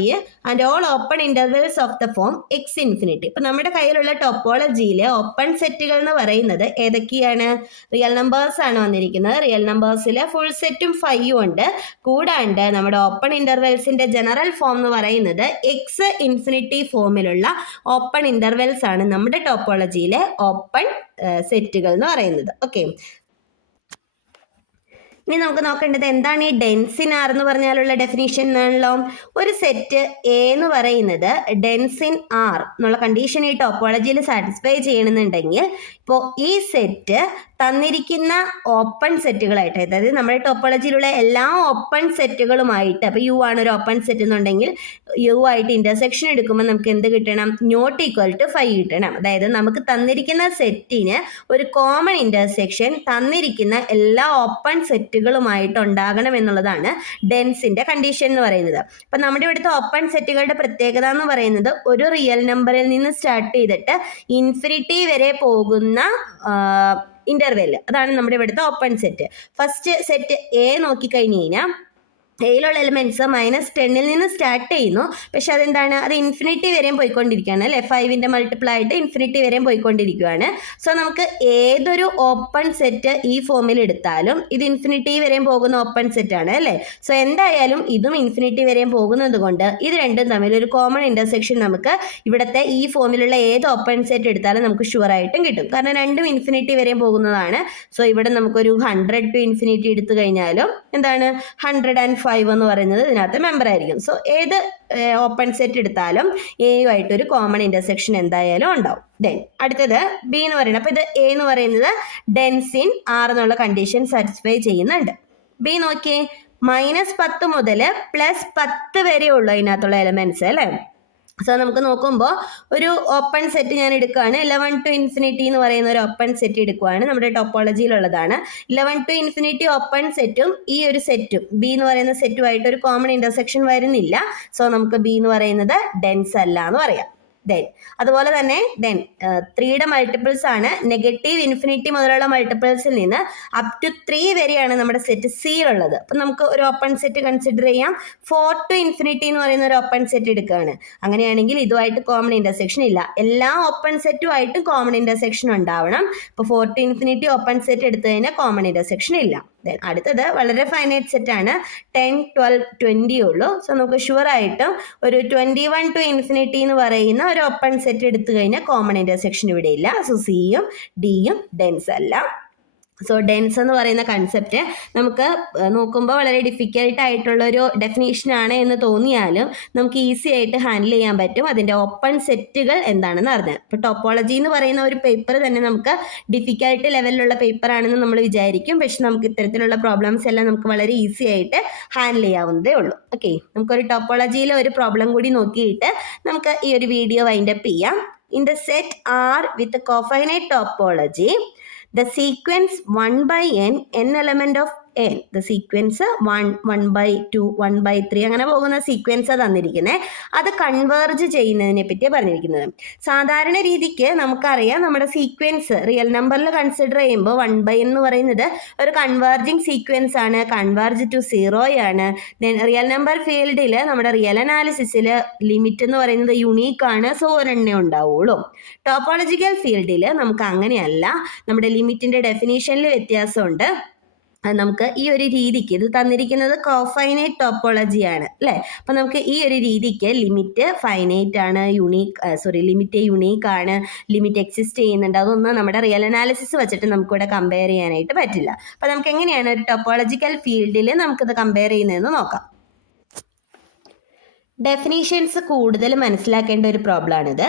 and all open intervals of the form x infinity. ഇപ്പം നമ്മുടെ കയ്യിലുള്ള ടോപ്പോളജിയിലെ open സെറ്റുകൾ എന്ന് പറയുന്നത് ഏതൊക്കെയാണ്? റിയൽ നമ്പേഴ്സ് ആണ് വന്നിരിക്കുന്നത്. റിയൽ നമ്പേഴ്സിൽ ഫുൾ സെറ്റും ഫൈയും ഉണ്ട്. കൂടാണ്ട് നമ്മുടെ ഓപ്പൺ ഇൻ്റർവെൽസിൻ്റെ ജനറൽ ഫോം എന്ന് പറയുന്നത് എക്സ് ഇൻഫിനിറ്റി ഫോമിലുള്ള ഓപ്പൺ ഇൻ്റർവെൽസ് ആണ് നമ്മുടെ ടോപ്പോളജിയിലെ ഓപ്പൺ സെറ്റുകൾ എന്ന് പറയുന്നത്. ഓക്കെ, ഇനി നമുക്ക് നോക്കേണ്ടത് എന്താണ് ഈ ഡെൻസ് ഇൻ ആർ എന്ന് പറഞ്ഞാലുള്ള ഡെഫിനിഷൻ എന്നാണല്ലോ. ഒരു സെറ്റ് എ എന്ന് പറയുന്നത് ഡെൻസ് ഇൻ ആർ എന്നുള്ള കണ്ടീഷൻ ഈ ടോപ്പോളജിയിൽ സാറ്റിസ്ഫൈ ചെയ്യണമെന്നുണ്ടെങ്കിൽ ഇപ്പോൾ ഈ സെറ്റ് തന്നിരിക്കുന്ന ഓപ്പൺ സെറ്റുകളായിട്ട്, അതായത് നമ്മുടെ ടോപ്പോളജിയിലുള്ള എല്ലാ ഓപ്പൺ സെറ്റുകളുമായിട്ട്, അപ്പോൾ യു ആണ് ഒരു ഓപ്പൺ സെറ്റ് എന്നുണ്ടെങ്കിൽ യു ആയിട്ട് ഇൻ്റർസെക്ഷൻ എടുക്കുമ്പോൾ നമുക്ക് എന്ത് കിട്ടണം? നോട്ട് ഈക്വൽ ടു 5 കിട്ടണം. അതായത് നമുക്ക് തന്നിരിക്കുന്ന സെറ്റിന് ഒരു കോമൺ ഇൻ്റർസെക്ഷൻ തന്നിരിക്കുന്ന എല്ലാ ഓപ്പൺ സെറ്റുകളുമായിട്ട് ഉണ്ടാകണം എന്നുള്ളതാണ് ഡെൻസിൻ്റെ കണ്ടീഷൻ എന്ന് പറയുന്നത്. അപ്പം നമ്മുടെ ഇവിടുത്തെ ഓപ്പൺ സെറ്റുകളുടെ പ്രത്യേകത എന്ന് പറയുന്നത് ഒരു റിയൽ നമ്പറിൽ നിന്ന് സ്റ്റാർട്ട് ചെയ്തിട്ട് ഇൻഫിനിറ്റി വരെ പോകുന്ന ഇന്റർവെൽ, അതാണ് നമ്മുടെ ഇവിടുത്തെ open set. First set A നോക്കിക്കഴിഞ്ഞ് കഴിഞ്ഞാൽ എയിലുള്ള എലിമെൻറ്റ്സ് -10 നിന്ന് സ്റ്റാർട്ട് ചെയ്യുന്നു. പക്ഷെ അതെന്താണ്? അത് ഇൻഫിനിറ്റി വരെയും പോയിക്കൊണ്ടിരിക്കുകയാണ് അല്ലേ. 5ൻ്റെ മൾട്ടിപ്ലൈ ആയിട്ട് ഇൻഫിനിറ്റി വരെയും പോയിക്കൊണ്ടിരിക്കുകയാണ്. സോ നമുക്ക് ഏതൊരു ഓപ്പൺ സെറ്റ് ഈ ഫോമിൽ എടുത്താലും ഇത് ഇൻഫിനിറ്റി വരെയും പോകുന്ന ഓപ്പൺ സെറ്റ് ആണ് അല്ലേ. സോ എന്തായാലും ഇതും ഇൻഫിനിറ്റി വരെയും പോകുന്നത് കൊണ്ട് ഇത് രണ്ടും തമ്മിൽ ഒരു കോമൺ ഇൻ്റർസെക്ഷൻ നമുക്ക് ഇവിടുത്തെ ഈ ഫോമിലുള്ള ഏത് ഓപ്പൺ സെറ്റ് എടുത്താലും നമുക്ക് ഷുവറായിട്ടും കിട്ടും. കാരണം രണ്ടും ഇൻഫിനിറ്റി വരെയും പോകുന്നതാണ്. സോ ഇവിടെ നമുക്കൊരു 100 to ഇൻഫിനിറ്റി എടുത്തു കഴിഞ്ഞാലും എന്താണ് 105 എന്ന് പറയുന്നത് ഇതിനകത്ത് മെമ്പർ ആയിരിക്കും. സോ ഏത് ഓപ്പൺ സെറ്റ് എടുത്താലും എയുമായിട്ട് ഒരു കോമൺ ഇൻ്റർസെക്ഷൻ എന്തായാലും ഉണ്ടാവും. ദെൻ അടുത്തത് ബി എന്ന് പറയുന്നത്, അപ്പോൾ ഇത് എ എന്ന് പറയുന്നത് ഡെൻസ് ഇൻ ആർ എന്നുള്ള കണ്ടീഷൻ സാറ്റിസ്ഫൈ ചെയ്യുന്നുണ്ട്. ബി നോക്കിയേ, -10 മുതൽ +10 വരെ ഉള്ളൂ ഇതിനകത്തുള്ള എലമെൻറ്റ്സ് അല്ലേ. സോ നമുക്ക് നോക്കുമ്പോൾ ഒരു ഓപ്പൺ സെറ്റ് ഞാൻ എടുക്കുകയാണ്. 11 to ഇൻഫിനിറ്റി എന്ന് പറയുന്ന ഒരു ഓപ്പൺ സെറ്റ് എടുക്കുകയാണ്. നമ്മുടെ ടോപ്പോളജിയിലുള്ളതാണ്. 11 to ഇൻഫിനിറ്റി ഓപ്പൺ സെറ്റും ഈ ഒരു സെറ്റും ബി എന്ന് പറയുന്ന സെറ്റുമായിട്ട് ഒരു കോമൺ ഇൻ്റർസെക്ഷൻ വരുന്നില്ല. സോ നമുക്ക് ബി എന്ന് പറയുന്നത് ഡെൻസ് അല്ല എന്ന് പറയാം. അതുപോലെ തന്നെ ത്രീയുടെ മൾട്ടിപ്പിൾസ് ആണ് നെഗറ്റീവ് ഇൻഫിനിറ്റി മുതലുള്ള മൾട്ടിപ്പിൾസിൽ നിന്ന് അപ് ടു 3 വരെയാണ് നമ്മുടെ സെറ്റ് സി ഉള്ളത്. അപ്പം നമുക്ക് ഒരു ഓപ്പൺ സെറ്റ് കൺസിഡർ ചെയ്യാം. 4 to ഇൻഫിനിറ്റി എന്ന് പറയുന്ന ഒരു ഓപ്പൺ സെറ്റ് എടുക്കുകയാണ്. അങ്ങനെയാണെങ്കിൽ ഇതുമായിട്ട് കോമൺ ഇന്റർസെക്ഷൻ ഇല്ല. എല്ലാ ഓപ്പൺ സെറ്റുമായിട്ടും കോമൺ ഇന്റർസെക്ഷൻ ഉണ്ടാവണം. ഇപ്പോൾ 4 to ഇൻഫിനിറ്റി ഓപ്പൺ സെറ്റ് എടുത്തു കഴിഞ്ഞാൽ കോമൺ ഇന്റർസെക്ഷൻ ഇല്ല. അടുത്തത് വളരെ ഫൈനൈറ്റ് സെറ്റ് ആണ്. 10, 12, 20 ഉള്ളൂ. സോ നമുക്ക് ഷുവർ ആയിട്ടും ഒരു 21 to ഇൻഫിനിറ്റി എന്ന് പറയുന്ന ഒരു ഓപ്പൺ സെറ്റ് എടുത്തു കഴിഞ്ഞാൽ കോമൺ ഇന്റർസെക്ഷൻ ഇവിടെ ഇല്ല. സോ സിയും ഡിയും ഡെൻസ് അല്ല. സോ ഡെൻസ് എന്ന് പറയുന്ന കൺസെപ്റ്റ് നമുക്ക് നോക്കുമ്പോൾ വളരെ ഡിഫിക്കൽട്ട് ആയിട്ടുള്ളൊരു ഡെഫിനേഷനാണ് എന്ന് തോന്നിയാലും നമുക്ക് ഈസി ആയിട്ട് ഹാൻഡിൽ ചെയ്യാൻ പറ്റും. അതിൻ്റെ ഓപ്പൺ സെറ്റുകൾ എന്താണെന്ന് അറിഞ്ഞാൽ. ഇപ്പോൾ ടോപ്പോളജി എന്ന് പറയുന്ന ഒരു പേപ്പർ തന്നെ നമുക്ക് ഡിഫിക്കൽട്ട് ലെവലിലുള്ള പേപ്പർ ആണെന്ന് നമ്മൾ വിചാരിക്കും. പക്ഷെ നമുക്ക് ഇത്തരത്തിലുള്ള പ്രോബ്ലംസ് എല്ലാം നമുക്ക് വളരെ ഈസി ആയിട്ട് ഹാൻഡിൽ ചെയ്യാവുന്നതേ ഉള്ളൂ. ഓക്കെ, നമുക്കൊരു ടോപ്പോളജിയിലെ ഒരു പ്രോബ്ലം കൂടി നോക്കിയിട്ട് നമുക്ക് ഈ ഒരു വീഡിയോ വൈൻഡപ്പ് ചെയ്യാം. In the set R with cofinite topology, the sequence 1 by n element of n, the sequence 1, 1 by 2, 1 by 3 അങ്ങനെ പോകുന്ന സീക്വൻസ് തന്നിരിക്കുന്നത്. അത് കൺവേർജ് ചെയ്യുന്നതിനെ പറ്റിയാണ് പറഞ്ഞിരിക്കുന്നത്. സാധാരണ രീതിക്ക് നമുക്കറിയാം നമ്മുടെ സീക്വൻസ് റിയൽ നമ്പറിൽ കൺസിഡർ ചെയ്യുമ്പോൾ 1 by എന്ന് പറയുന്നത് ഒരു കൺവേർജിങ് സീക്വൻസ് ആണ്, കൺവേർജ് ടു 0 ആണ്. ദെൻ റിയൽ നമ്പർ ഫീൽഡിൽ നമ്മുടെ റിയൽ അനാലിസിസിൽ ലിമിറ്റ് എന്ന് പറയുന്നത് യുണീക്ക് ആണ്. സോ ഒരെണ്ണേ ഉണ്ടാവുള്ളൂ. ടോപ്പോളജിക്കൽ ഫീൽഡിൽ നമുക്ക് അങ്ങനെയല്ല. നമ്മുടെ ലിമിറ്റിന്റെ ഡെഫിനേഷനിൽ വ്യത്യാസമുണ്ട്. നമുക്ക് ഈ ഒരു രീതിക്ക് ഇത് തന്നിരിക്കുന്നത് കോഫൈനൈറ്റ് ടോപ്പോളജിയാണ് അല്ലേ. അപ്പം നമുക്ക് ഈ ഒരു രീതിക്ക് ലിമിറ്റ് ഫൈനൈറ്റ് ആണ്, ലിമിറ്റ് യുണീക്ക് ആണ്, ലിമിറ്റ് എക്സിസ്റ്റ് ചെയ്യുന്നുണ്ട്. അതൊന്നും നമ്മുടെ റിയൽ അനാലിസിസ് വെച്ചിട്ട് നമുക്കിവിടെ കമ്പയർ ചെയ്യാനായിട്ട് പറ്റില്ല. അപ്പം നമുക്ക് എങ്ങനെയാണ് ഒരു ടോപ്പോളജിക്കൽ ഫീൽഡിൽ നമുക്കിത് കമ്പയർ ചെയ്യുന്നതെന്ന് നോക്കാം. ഡെഫിനീഷൻസ് കൂടുതൽ മനസ്സിലാക്കേണ്ട ഒരു പ്രോബ്ലമാണിത്.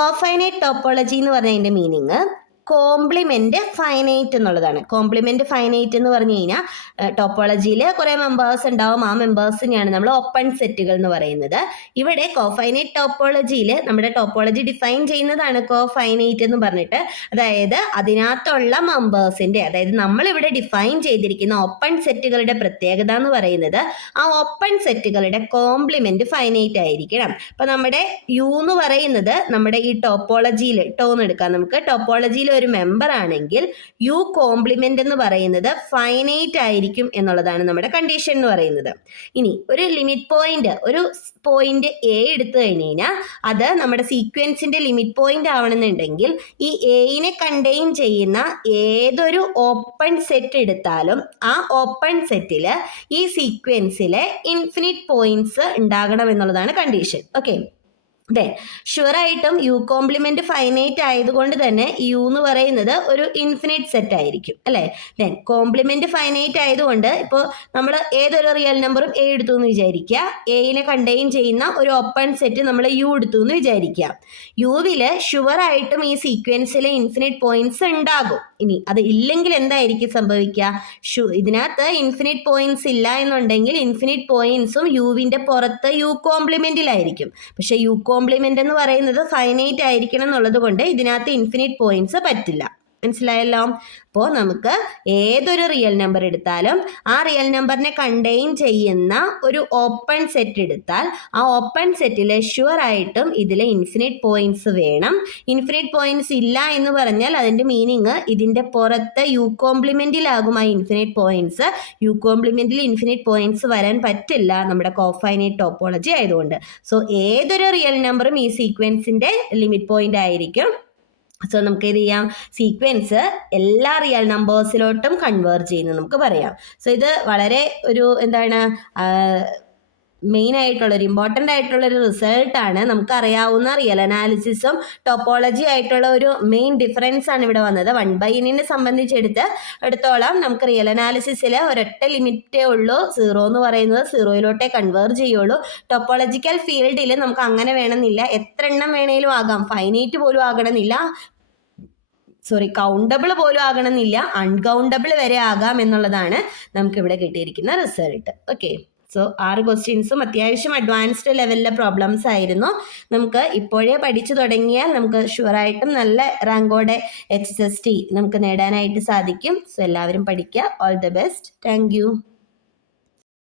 കോഫൈനൈറ്റ് ടോപ്പോളജി എന്ന് പറഞ്ഞതിൻ്റെ മീനിങ് കോംപ്ലിമെന്റ് ഫൈനൈറ്റ് എന്നുള്ളതാണ്. കോംപ്ലിമെന്റ് ഫൈനൈറ്റ് എന്ന് പറഞ്ഞു കഴിഞ്ഞാൽ ടോപ്പോളജിയിൽ കുറേ മെമ്പേഴ്സ് ഉണ്ടാവും. ആ മെമ്പേഴ്സിനെയാണ് നമ്മൾ ഓപ്പൺ സെറ്റുകൾ എന്ന് പറയുന്നത്. ഇവിടെ കോഫൈനൈറ്റ് ടോപ്പോളജിയിൽ നമ്മുടെ ടോപ്പോളജി ഡിഫൈൻ ചെയ്യുന്നതാണ് കോഫൈനൈറ്റ് എന്ന് പറഞ്ഞിട്ട്. അതായത് അതിനകത്തുള്ള മെമ്പേഴ്സിന്റെ, അതായത് നമ്മളിവിടെ ഡിഫൈൻ ചെയ്തിരിക്കുന്ന ഓപ്പൺ സെറ്റുകളുടെ പ്രത്യേകത എന്ന് പറയുന്നത് ആ ഓപ്പൺ സെറ്റുകളുടെ കോംപ്ലിമെന്റ് ഫൈനൈറ്റ് ആയിരിക്കണം. അപ്പൊ നമ്മുടെ യു എന്ന് പറയുന്നത് നമ്മുടെ ഈ ടോപ്പോളജിയിൽ ടോന്ന് എടുക്കാം. നമുക്ക് ടോപ്പോളജിയിൽ ഒരു മെമ്പർ ആണെങ്കിൽ യു കോംപ്ലിമെന്റ് എന്ന് പറയുന്നത് ഫൈനൈറ്റ് ആയിരിക്കും എന്നുള്ളതാണ് നമ്മുടെ കണ്ടീഷൻ എന്ന് പറയുന്നത്. ഇനി ഒരു ലിമിറ്റ് പോയിന്റ്, ഒരു പോയിന്റ് എ എടുത്തു കഴിഞ്ഞ് കഴിഞ്ഞാൽ അത് നമ്മുടെ സീക്വൻസിന്റെ ലിമിറ്റ് പോയിന്റ് ആവണമെന്നുണ്ടെങ്കിൽ ഈ എയിനെ കണ്ടെയ്ൻ ചെയ്യുന്ന ഏതൊരു ഓപ്പൺ സെറ്റ് എടുത്താലും ആ ഓപ്പൺ സെറ്റിൽ ഈ സീക്വൻസിലെ ഇൻഫിനിറ്റ് പോയിന്റ്സ് ഉണ്ടാകണം എന്നുള്ളതാണ് കണ്ടീഷൻ. ഓക്കെ, ഷുവറായിട്ടും യു കോംപ്ലിമെന്റ് ഫൈനൈറ്റ് ആയതുകൊണ്ട് തന്നെ യു എന്ന് പറയുന്നത് ഒരു ഇൻഫിനിറ്റ് സെറ്റ് ആയിരിക്കും അല്ലേ. ദെൻ കോംപ്ലിമെന്റ് ഫൈനൈറ്റ് ആയതുകൊണ്ട് ഇപ്പോൾ നമ്മൾ ഏതൊരു റിയൽ നമ്പറും എ എടുത്തു എന്ന് വിചാരിക്കുക. എയിനെ കണ്ടെയ്ൻ ചെയ്യുന്ന ഒരു ഓപ്പൺ സെറ്റ് നമ്മൾ യു എടുത്തു എന്ന് വിചാരിക്കുക. യുവില് ഷുവറായിട്ടും ഈ സീക്വൻസിലെ ഇൻഫിനിറ്റ് പോയിന്റ്സ് ഉണ്ടാകും. ഇനി അത് ഇല്ലെങ്കിൽ എന്തായിരിക്കും സംഭവിക്കുക? ഇതിനകത്ത് ഇൻഫിനിറ്റ് പോയിന്റ്സ് ഇല്ല എന്നുണ്ടെങ്കിൽ ഇൻഫിനിറ്റ് പോയിന്റ്സും യുവിന്റെ പുറത്ത് യു കോംപ്ലിമെന്റിലായിരിക്കും. പക്ഷെ യു കോംപ്ലിമെന്റ് എന്ന് പറയുന്നത് ഫൈനൈറ്റ് ആയിരിക്കണം എന്നുള്ളത് കൊണ്ട് ഇതിനകത്ത് ഇൻഫിനിറ്റ് പോയിന്റ്സ് പറ്റില്ല. മനസ്സിലായല്ലോ? അപ്പോൾ നമുക്ക് ഏതൊരു റിയൽ നമ്പർ എടുത്താലും ആ റിയൽ നമ്പറിനെ കണ്ടെയ്ൻ ചെയ്യുന്ന ഒരു ഓപ്പൺ സെറ്റ് എടുത്താൽ ആ ഓപ്പൺ സെറ്റിൽ ഷുവർ ആയിട്ടും ഇതിലെ ഇൻഫിനിറ്റ് പോയിന്റ്സ് വേണം. ഇൻഫിനിറ്റ് പോയിന്റ്സ് ഇല്ല എന്ന് പറഞ്ഞാൽ അതിൻ്റെ മീനിങ് ഇതിൻ്റെ പുറത്ത് യു കോംപ്ലിമെന്റിലാകും ആ ഇൻഫിനിറ്റ് പോയിന്റ്സ്. യു കോംപ്ലിമെന്റിൽ ഇൻഫിനിറ്റ് പോയിന്റ്സ് വരാൻ പറ്റില്ല നമ്മുടെ കോഫൈനൈറ്റ് ടോപ്പോളജി ആയതുകൊണ്ട്. സോ ഏതൊരു റിയൽ നമ്പറും ഈ സീക്വൻസിൻ്റെ ലിമിറ്റ് പോയിന്റ് ആയിരിക്കും. സോ നമുക്ക് ഇത് ചെയ്യാം, സീക്വൻസ് എല്ലാ റിയൽ നമ്പേഴ്സിലോട്ടും കൺവേർജ് ചെയ്യുന്നു നമുക്ക് പറയാം. സോ ഇത് വളരെ ഒരു എന്താണ് മെയിൻ ആയിട്ടുള്ളൊരു ഇമ്പോർട്ടൻ്റ് ആയിട്ടുള്ളൊരു റിസൾട്ടാണ്. നമുക്കറിയാവുന്ന റിയൽ അനാലിസിസും ടോപ്പോളജി ആയിട്ടുള്ള ഒരു മെയിൻ ഡിഫറൻസ് ആണ് ഇവിടെ വന്നത്. 1/n സംബന്ധിച്ചെടുത്തോളം നമുക്ക് റിയൽ അനാലിസിസിൽ ഒരൊറ്റ ലിമിറ്റേ ഉള്ളൂ, 0 എന്ന് പറയുന്നത് 0 കൺവേർജ് ചെയ്യുള്ളൂ. ടോപ്പോളജിക്കൽ ഫീൽഡിൽ നമുക്ക് അങ്ങനെ വേണമെന്നില്ല, എത്ര എണ്ണം വേണേലും ആകാം, ഫൈനൈറ്റ് പോലും ആകണമെന്നില്ല, കൗണ്ടബിൾ പോലും ആകണമെന്നില്ല, അൺകൗണ്ടബിൾ വരെ ആകാം എന്നുള്ളതാണ് നമുക്കിവിടെ കിട്ടിയിരിക്കുന്ന റിസൾട്ട്. ഓക്കെ, സോ 6 ക്വസ്റ്റ്യൻസും അത്യാവശ്യം അഡ്വാൻസ്ഡ് ലെവലിലെ പ്രോബ്ലംസ് ആയിരുന്നു. നമുക്ക് ഇപ്പോഴേ പഠിച്ചു തുടങ്ങിയാൽ നമുക്ക് ഷുവറായിട്ടും നല്ല റാങ്കോടെ HSST നമുക്ക് നേടാനായിട്ട് സാധിക്കും. സോ എല്ലാവരും പഠിക്കുക. All the best. Thank you.